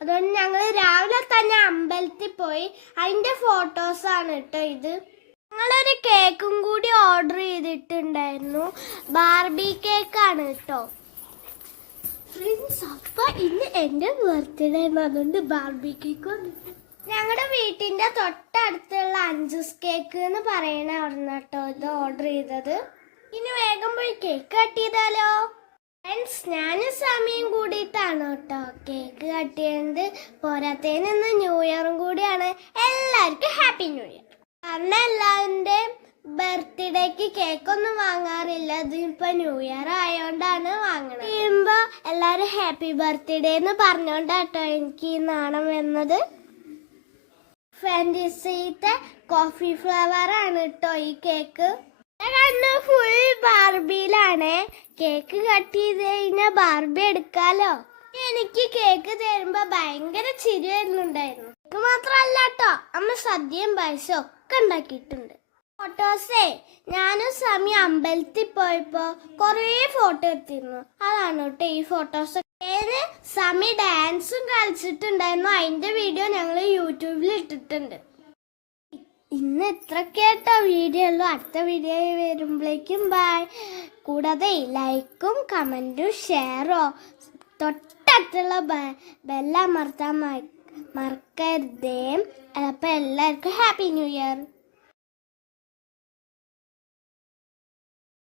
അതുകൊണ്ട് ഞങ്ങൾ രാവിലെ തന്നെ അമ്പലത്തിൽ പോയി. അതിന്റെ ഫോട്ടോസാണ് കേട്ടോ ഇത്. ഞങ്ങളൊരു കേക്കും കൂടി ഓർഡർ ചെയ്തിട്ടുണ്ടായിരുന്നു. ബാർബി കേക്കാണ് കേട്ടോ ഫ്രണ്ട്സ്. അപ്പൊ ഇന്ന് എന്റെ ബർത്ത്ഡേ അതുകൊണ്ട് ബാർബി കേക്ക് വന്നിട്ട് ഞങ്ങളുടെ വീട്ടിന്റെ തൊട്ടടുത്തുള്ള അഞ്ചൂസ് കേക്ക് എന്ന് പറയണ അവിടുന്ന് കേട്ടോ ഇത് ഓർഡർ ചെയ്തത്. ഇനി വേഗം പോയി കേക്ക് കട്ട് ചെയ്താലോ ഫ്രണ്ട്സ്. ഞാനും സമയം കൂടിയിട്ടാണ് കേട്ടോ കേക്ക് കട്ട് ചെയ്യുന്നത്. പോരാത്തതിന് ഇന്ന് ന്യൂ ഇയറും കൂടിയാണ്. എല്ലാവർക്കും ഹാപ്പി ന്യൂ ഇയർ. കാരണം എല്ലാവരുടെ ബർത്ത്ഡേക്ക് കേക്കൊന്നും വാങ്ങാറില്ല. ഇതിപ്പോ ന്യൂ ഇയർ ആയോണ്ടാണ് വാങ്ങണത്. ചെയ്യുമ്പോ എല്ലാരും ഹാപ്പി ബർത്ത്ഡേ എന്ന് പറഞ്ഞോണ്ടാട്ടോ എനിക്ക് ഈ നാണം വന്നത്. ഫാന്റസിത്തെ കോഫി ഫ്ലേവർ ആണ് കേട്ടോ ഈ കേക്ക്. കണ്ണ് ഫുൾ ബാർബിയിലാണ്. കേക്ക് കട്ട് ചെയ്ത് കഴിഞ്ഞാൽ ബാർബി എടുക്കാലോ. എനിക്ക് കേക്ക് തരുമ്പോ ഭയങ്കര ചിരി വരുന്നുണ്ടായിരുന്നു. കേക്ക് മാത്രല്ല കേട്ടോ, അമ്മ സദ്യയും പായസവും ഒക്കെ ഉണ്ടാക്കിയിട്ടുണ്ട്. ഫോട്ടോസേ ഞാനും സമയം അമ്പലത്തിൽ പോയപ്പോ കൊറേ ഫോട്ടോ എടുത്തിരുന്നു. അതാണ് കേട്ടോ ഈ ഫോട്ടോസ്. സമി ഡാൻസും കളിച്ചിട്ടുണ്ടായിരുന്നു. അതിന്റെ വീഡിയോ ഞങ്ങൾ യൂട്യൂബിൽ ഇട്ടിട്ടുണ്ട്. ഇന്ന് ഇത്രക്കേട്ടോ വീഡിയോ ഉള്ളൂ. അടുത്ത വീഡിയോ വരുമ്പോഴേക്കും ബൈ. കൂടാതെ ലൈക്കും കമന്റും ഷെയറോ തൊട്ടടുത്തുള്ള ബെല്ലമർത്താൻ മറക്കരുതേ. അപ്പൊ എല്ലാവർക്കും ഹാപ്പി ന്യൂ ഇയർ.